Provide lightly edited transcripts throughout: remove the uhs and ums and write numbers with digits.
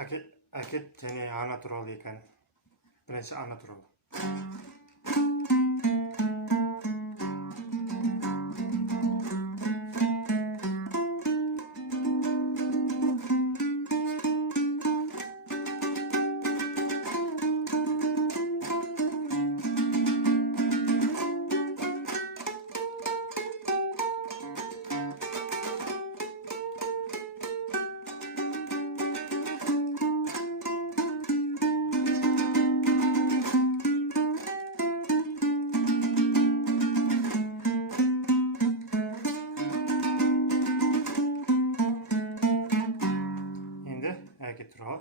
әкет және ана туралы екен. Бірінші ана туралы. Туралы.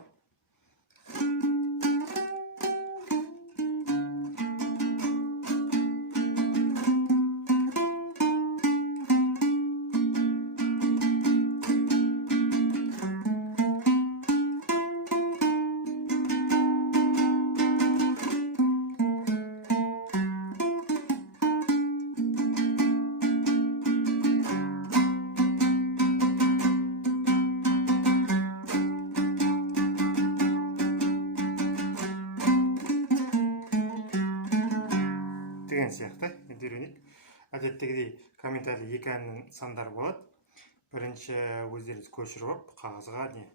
Деген сияқты үйренейік. Әдеттегідей комментарий екі әннің сандары болады. Бірінші өздеріңіз көшіріп алып, қағазға не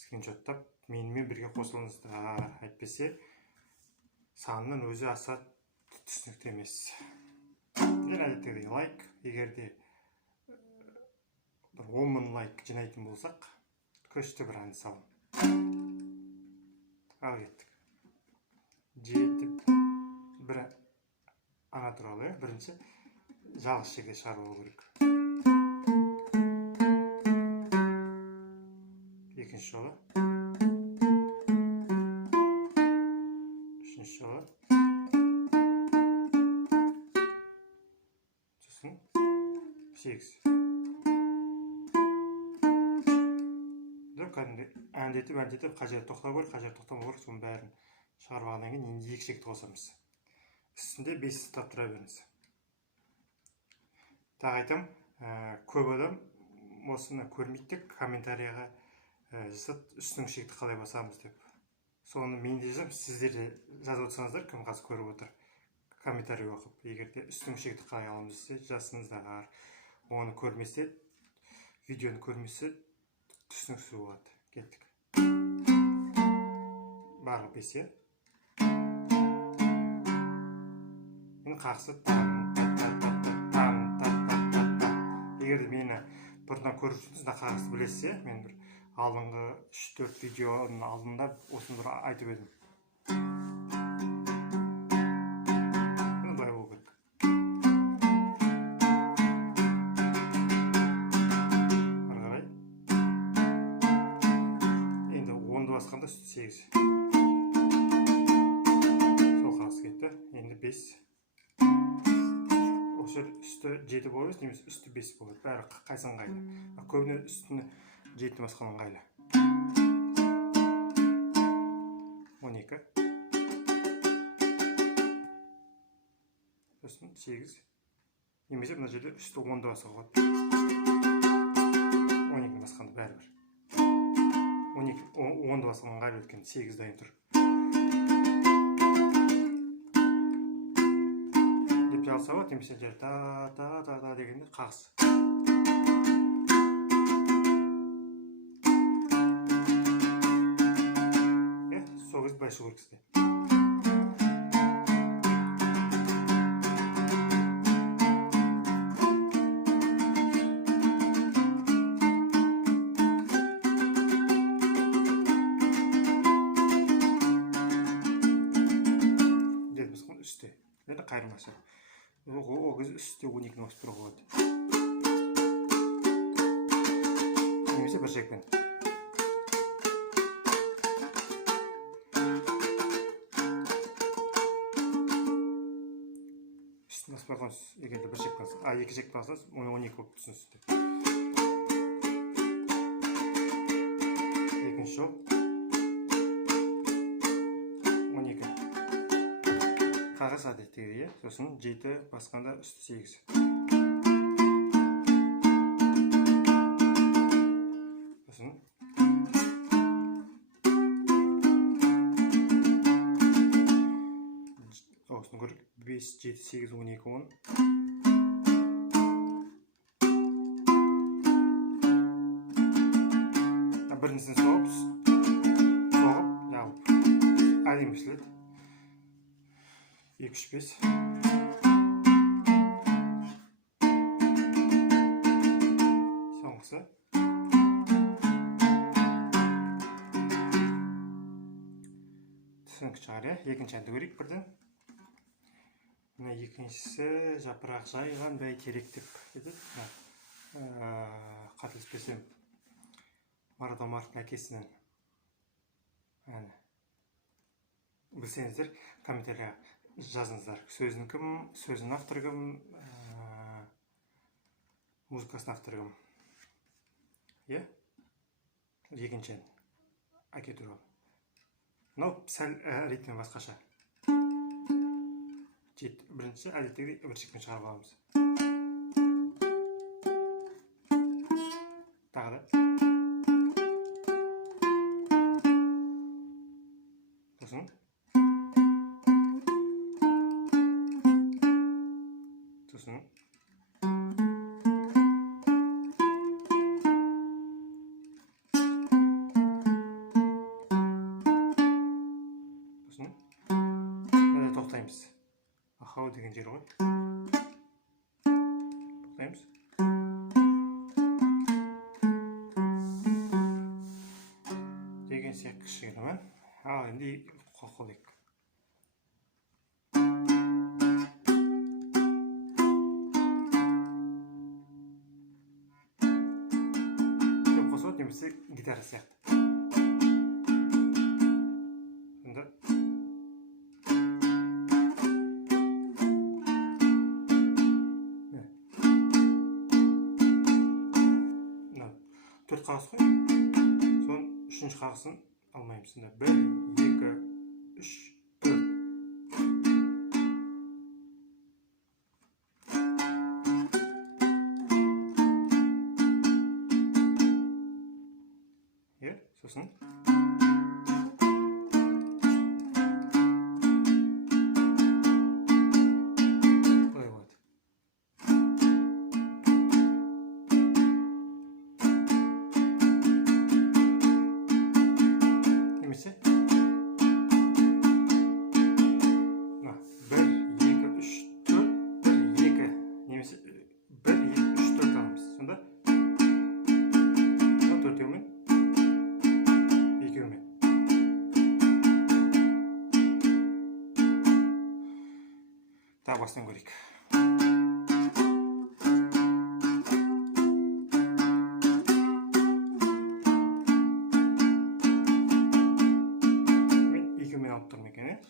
скриншоттап, менімен бірге қосылыңыздар. Әйтпесе санның өзі аса түсінікті емес. Әдеттегідей лайк, егер де 10.000 лайк жинайтын болсақ, көшті бір ән салым. Ал кеттік. Жетіп бір ана туралы, бірінші жалғыз жерге шығару керек. Екінші жолы. Үшінші жолы. Сосын 8. Әндетіп, қажет тоқтау керек, қажет тоқтамау керек, соның бәрін шығарып алғаннан кейін енді екі шекті қосамыз. Үстінде 5 ұстап тұра беріңіз. Тағы айтам, көп адам осыны көрмейді, комментарияға үстінің шекті қалай басамыз деп. Соны мен де жазам, сіздер де жазып отырсаңыздар, кім қазір көріп отыр, комментарий оқып. Егер де үстінің шекті қалай аламыз десе, жазсыңыздар. Оны көрмесе, видеоны көрмесе, түсініксіз болады. Кеттік. Барлық 5. Қақсы егер де мені бұрыннан көріп жүрсеңіз, қағазды білесіз, мен бір алдыңғы 3-4 видеоның алдында осыны бір айтып едім. Бұлай болу керек. Ары қарай. Енді 10-ды басқанда үсті 8. Сол қағыз кетті. Енді 5. Үсті 7 болады, немесе үсті 5 болады. Бәрі қайсын қайлы. Көбіне үстіні 7 басқанын қайлы. 12. Үстін 8. Немесе бұна жерде үсті 10-ды басқа болады. 12 басқанды бәрі бір. 10-ды басқанын қайлы өткен 8 дайын тұр. Алса болады, немесе жер та дегенде қағыз. Сол кезде былай шығу керек сізде. Деді басқан үсте. Деді қайырмасы. Ол кезде үсте 12-ні басып тұруға болады. Немесе бір шекпен. Үстін басып қойғаныз, егерде бір шекпен, екі шекпен басыңыз, 12 болып түсінсіз. Екінші жол. 12. Қағаз әдеттегі, сосын 7 басқанда үсті 8. Сосын 5, 7, 8, 12, 10. Біріншісін соғып, жалып, әдемі ішіледі. 2, 3, 5. Соңғысы. Түсінікті шығар, екінші әнді көрейік бірден. Мына екіншісі жапырақ жайған бәйтерек деп еді. Қателеспесем, Марат Омаровтың әкесінің әні. Білсеңіздер, комментарияға жазыңыздар. Сөзінің кім, сөзінің авторы кім, музыкасының авторы кім. Екінші ән. Әке туралы. Мынау сәл ритмі басқаша. Бірінші әдеттегідей ібіршекпен шығарып аламыз. Тағы да. Сосын. Сосын. Тоқтаймыз. Ахау деген жер ғой. Тоқтаймыз. Деген сияқты кішігірім. Ал енді қоқылдық. Деп қосылады, немесе гитара сияқты. Сонда төрт қағыс қой. Соның үшінші қағысын алмаймыз. 1, 2, 3, 4. Сосын. Немесе 1, 2, 3, 4, 1, 2. Немесе 1, 2, 3, 4 аламыз. Сонда төртеумен, екеумен. Тағы бастан көрейік.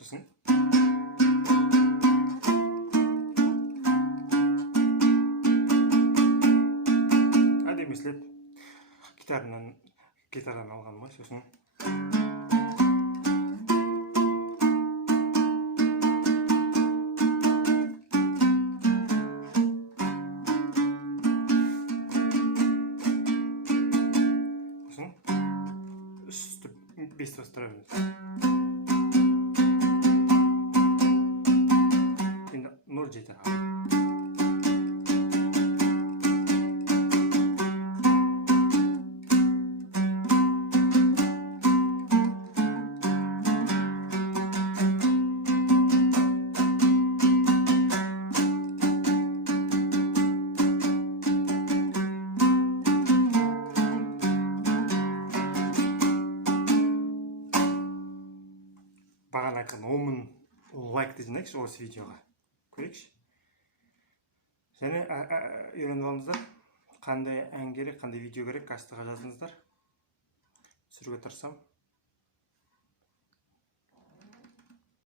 Сосын. Әдемі естіледі. Гитарадан алған ғой, сосын. Сосын. Үсті 5 бастыра береміз. Нұр жеті. Бағана айтқан 10.000 лайкты жинайықшы осы видеоға. Көрейікші. Және үйреніп алыңыздар. Қандай ән керек, қандай видео керек, астыға жазыңыздар. Түсіруге тырысамын.